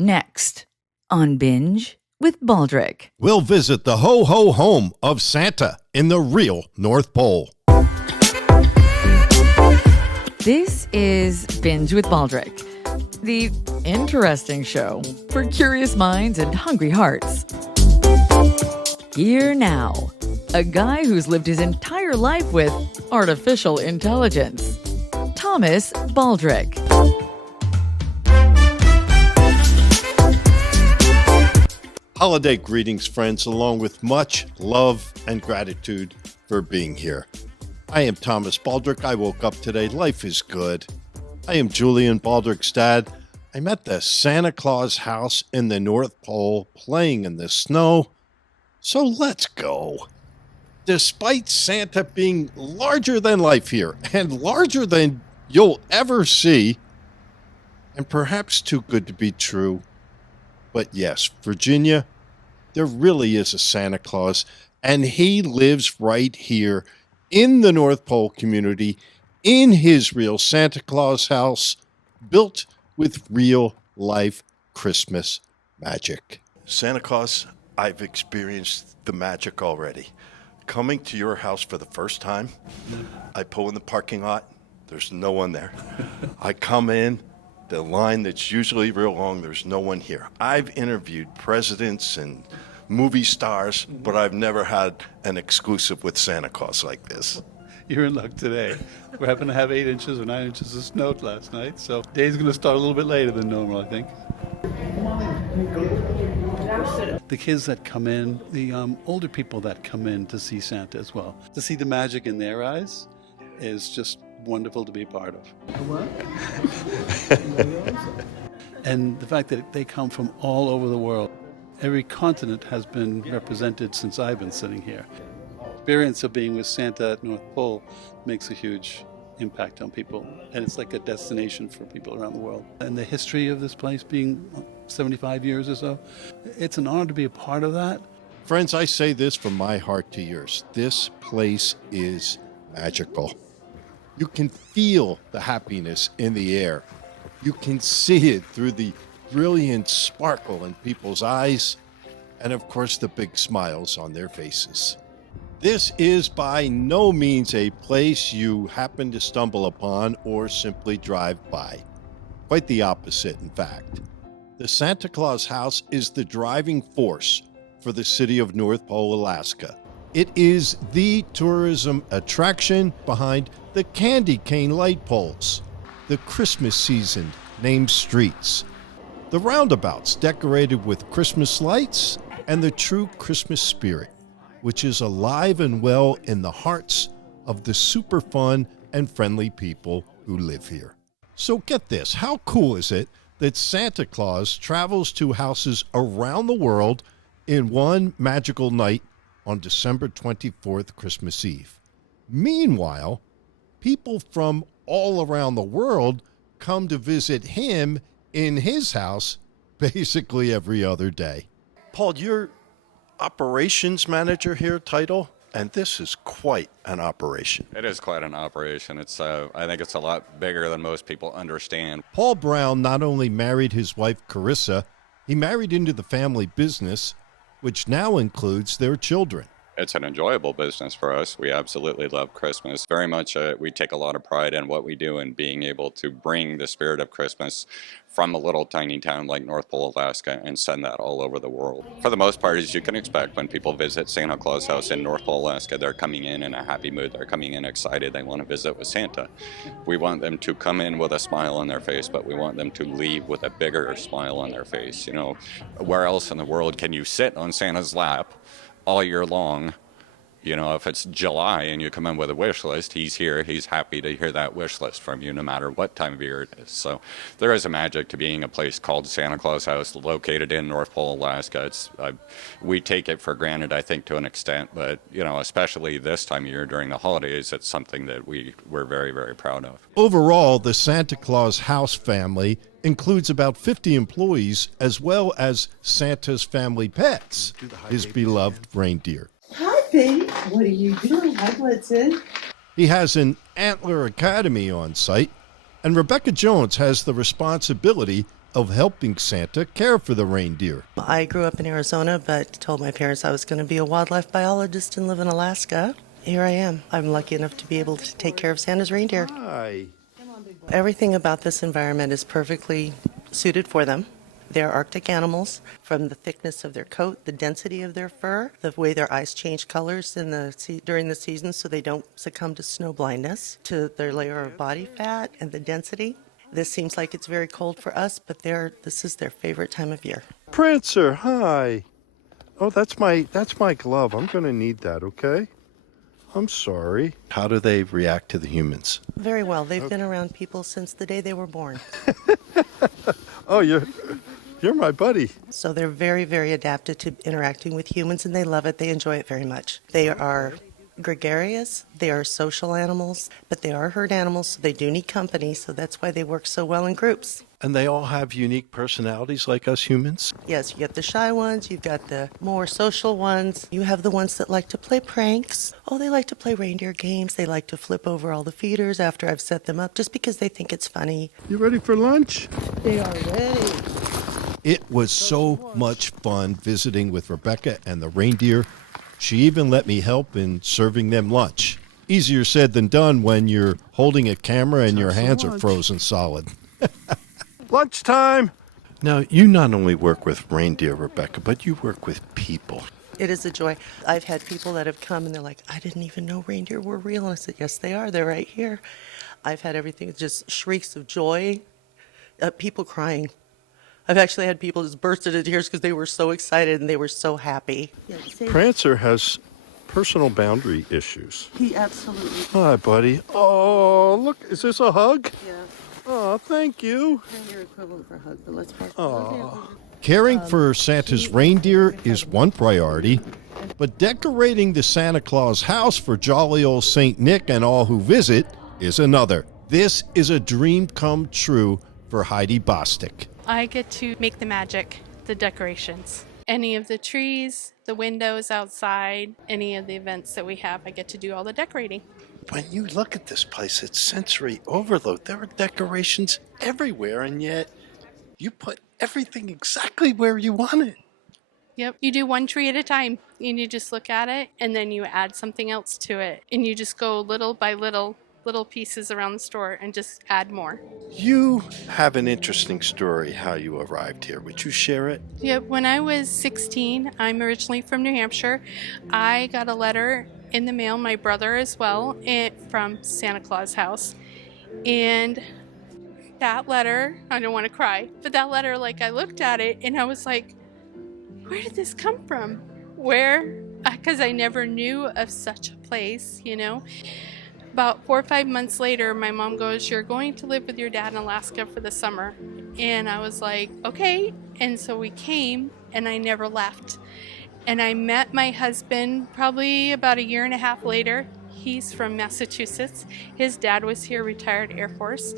Next, on Binge with Baldrick. We'll visit the ho-ho home of Santa in the real North Pole. This is Binge with Baldrick, the interesting show for curious minds and hungry hearts. Here now, a guy who's lived his entire life with artificial intelligence, Thomas Baldrick. Holiday greetings, friends, along with much love and gratitude for being here. I am Thomas Baldrick. I woke up today. Life is good. I am Julian Baldrick's dad. I'm at the Santa Claus House in the North Pole playing in the snow. So let's go. Despite Santa being larger than life here and larger than you'll ever see, and perhaps too good to be true, but yes, Virginia, there really is a Santa Claus, and he lives right here in the North Pole community, in his real Santa Claus house, built with real-life Christmas magic. Santa Claus, I've experienced the magic already. Coming to your house for the first time, I pull in the parking lot, there's no one there. I come in, the line that's usually real long, there's no one here. I've interviewed presidents and movie stars, but I've never had an exclusive with Santa Claus like this. You're in luck today. We happen to have 8 inches or 9 inches of snow last night, so day's going to start a little bit later than normal, I think. The kids that come in, the older people that come in to see Santa as well, to see the magic in their eyes is just wonderful to be a part of. And the fact that they come from all over the world. Every continent has been represented since I've been sitting here. Experience of being with Santa at North Pole makes a huge impact on people, and it's like a destination for people around the world. And the history of this place being 75 years or so, it's an honor to be a part of that. Friends, I say this from my heart to yours. This place is magical. You can feel the happiness in the air. You can see it through the brilliant sparkle in people's eyes, and of course the big smiles on their faces. This is by no means a place you happen to stumble upon or simply drive by. Quite the opposite, in fact. The Santa Claus House is the driving force for the city of North Pole, Alaska. It is the tourism attraction behind the candy cane light poles, the Christmas season named streets, the roundabouts decorated with Christmas lights, and the true Christmas spirit, which is alive and well in the hearts of the super fun and friendly people who live here. So get this, how cool is it that Santa Claus travels to houses around the world in one magical night on December 24th, Christmas Eve? Meanwhile, people from all around the world come to visit him in his house basically every other day. Paul, you're operations manager here, title, and this is quite an operation. It is quite an operation. It's I think it's a lot bigger than most people understand. Paul Brown not only married his wife Carissa, he married into the family business, which now includes their children. It's an enjoyable business for us. We absolutely love Christmas. Very much we take a lot of pride in what we do and being able to bring the spirit of Christmas from a little tiny town like North Pole, Alaska, and send that all over the world. For the most part, as you can expect, when people visit Santa Claus House in North Pole, Alaska, they're coming in a happy mood. They're coming in excited. They want to visit with Santa. We want them to come in with a smile on their face, but we want them to leave with a bigger smile on their face. You know, where else in the world can you sit on Santa's lap all year long? You know, if it's July and you come in with a wish list, he's here. He's happy to hear that wish list from you no matter what time of year it is. So there is a magic to being a place called Santa Claus House located in North Pole, Alaska. We take it for granted, I think, to an extent. But, you know, especially this time of year during the holidays, it's something that we're very, very proud of. Overall, the Santa Claus House family includes about 50 employees as well as Santa's family pets, his beloved reindeer. Hi, baby. What are you doing? Hi, Blitzen. He has an Antler Academy on site, and Rebecca Jones has the responsibility of helping Santa care for the reindeer. I grew up in Arizona, but told my parents I was going to be a wildlife biologist and live in Alaska. Here I am. I'm lucky enough to be able to take care of Santa's reindeer. Hi. Everything about this environment is perfectly suited for them. They're Arctic animals, from the thickness of their coat, the density of their fur, the way their eyes change colors during the season so they don't succumb to snow blindness, to their layer of body fat and the density. This seems like it's very cold for us, but this is their favorite time of year. Prancer, hi. Oh, that's my glove. I'm going to need that, okay? I'm sorry. How do they react to the humans? Very well. They've been around people since the day they were born. Oh, you're my buddy. So they're very, very adapted to interacting with humans, and they love it. They enjoy it very much. They are gregarious. They are social animals, but they are herd animals, so they do need company, so that's why they work so well in groups. And they all have unique personalities like us humans? Yes, you get the shy ones, you've got the more social ones, you have the ones that like to play pranks. Oh, they like to play reindeer games, they like to flip over all the feeders after I've set them up just because they think it's funny. You ready for lunch? They are ready. It was so much fun visiting with Rebecca and the reindeer. She even let me help in serving them lunch. Easier said than done when you're holding a camera and your hands are frozen solid. Lunchtime! Now, you not only work with reindeer, Rebecca, but you work with people. It is a joy. I've had people that have come and they're like, I didn't even know reindeer were real. And I said, yes, they are. They're right here. I've had everything, just shrieks of joy, people crying. I've actually had people just burst into tears because they were so excited and they were so happy. Prancer has personal boundary issues. He absolutely. Hi, buddy. Oh, look, is this a hug? Yeah. Oh, thank you. Your equivalent for a hug, but let's pass. Caring for Santa's reindeer is one priority, but decorating the Santa Claus house for jolly old St. Nick and all who visit is another. This is a dream come true for Heidi Bostic. I get to make the magic, the decorations. Any of the trees, the windows outside, any of the events that we have, I get to do all the decorating. When you look at this place, it's sensory overload. There are decorations everywhere, and yet you put everything exactly where you want it. Yep, you do one tree at a time, and you just look at it, and then you add something else to it, and you just go little by little pieces around the store and just add more. You have an interesting story how you arrived here. Would you share it? Yep, when I was 16, I'm originally from New Hampshire, I got a letter in the mail, my brother as well, from Santa Claus House. And that letter, I don't want to cry, but that letter, like, I looked at it and I was like, where did this come from? Where? Because I never knew of such a place, you know. About 4 or 5 months later, my mom goes, you're going to live with your dad in Alaska for the summer. And I was like, okay. And so we came, and I never left. And I met my husband probably about a year and a half later. He's from Massachusetts. His dad was here, retired Air Force.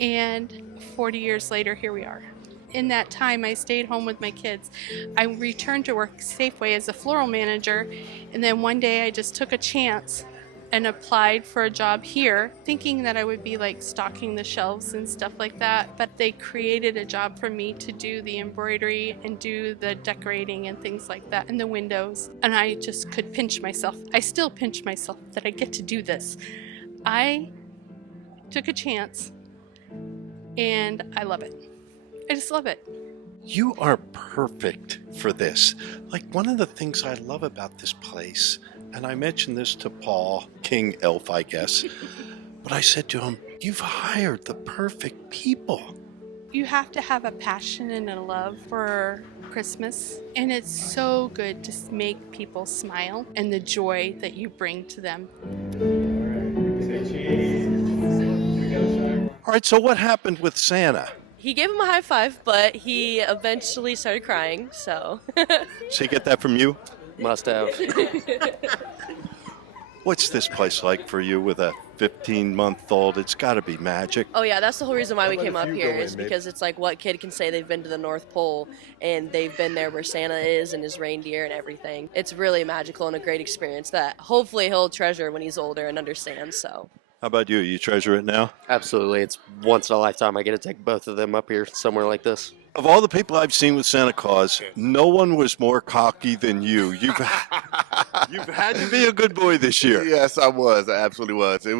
And 40 years later, here we are. In that time, I stayed home with my kids. I returned to work Safeway as a floral manager. And then one day, I just took a chance and applied for a job here, thinking that I would be like stocking the shelves and stuff like that. But they created a job for me to do the embroidery and do the decorating and things like that, and the windows. And I just could pinch myself. I still pinch myself that I get to do this. I took a chance and I love it. I just love it. You are perfect for this. Like, one of the things I love about this place, and I mentioned this to Paul, King Elf, I guess, but I said to him, you've hired the perfect people. You have to have a passion and a love for Christmas, and it's so good to make people smile and the joy that you bring to them. All right, so what happened with Santa? He gave him a high five, but he eventually started crying, so. So you get that from you? Must have. What's this place like for you with a 15-month-old? It's got to be magic. Oh yeah, that's the whole reason why we came up here, is maybe? because it's like, what kid can say they've been to the North Pole and they've been there where Santa is and his reindeer and everything. It's really magical and a great experience that hopefully he'll treasure when he's older and understands, so. How about you? You treasure it now? Absolutely. It's once in a lifetime I get to take both of them up here somewhere like this. Of all the people I've seen with Santa Claus, no one was more cocky than you. You've had to be a good boy this year. Yes, I was. I absolutely was. It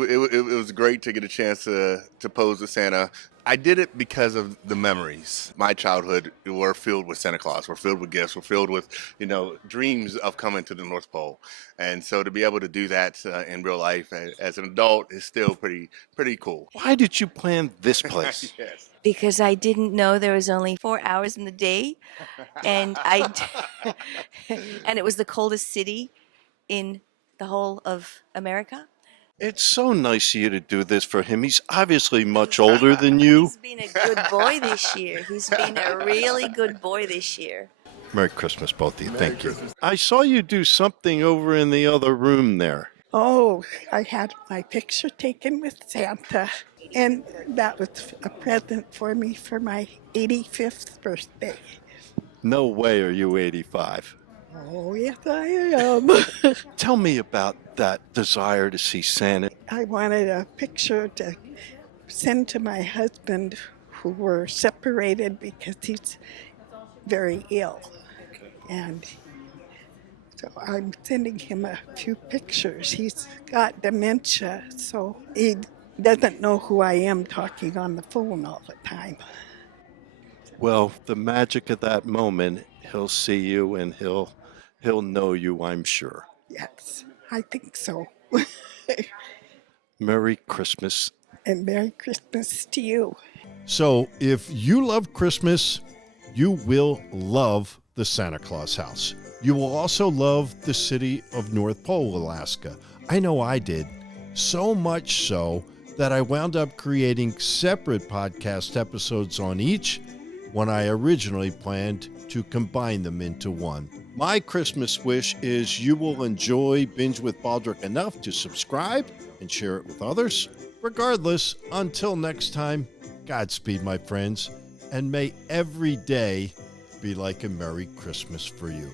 was great to get a chance to pose with Santa. I did it because of the memories. My childhood were filled with Santa Claus. We're filled with gifts. We're filled with, dreams of coming to the North Pole. And so to be able to do that in real life as an adult is still pretty cool. Why did you plan this place? Yes. Because I didn't know there was only 4 hours in the day, and and it was the coldest city in the whole of America. It's so nice of you to do this for him. He's obviously much older than you. He's been a good boy this year. He's been a really good boy this year. Merry Christmas, both of you. Thank you. I saw you do something over in the other room there. Oh, I had my picture taken with Santa, and that was a present for me for my 85th birthday. No way are you 85. Oh, yes, I am. Tell me about that desire to see Santa. I wanted a picture to send to my husband, who were separated because he's very ill. And so I'm sending him a few pictures. He's got dementia, so he doesn't know who I am talking on the phone all the time. Well, the magic of that moment, he'll see you and he'll know you, I'm sure. Yes, I think so. Merry Christmas. And Merry Christmas to you. So, if you love Christmas, you will love the Santa Claus House. You will also love the city of North Pole, Alaska. I know I did. So much so that I wound up creating separate podcast episodes on each when I originally planned to combine them into one. My Christmas wish is you will enjoy Binge with Baldrick enough to subscribe and share it with others. Regardless, until next time, Godspeed, my friends, and may every day be like a Merry Christmas for you.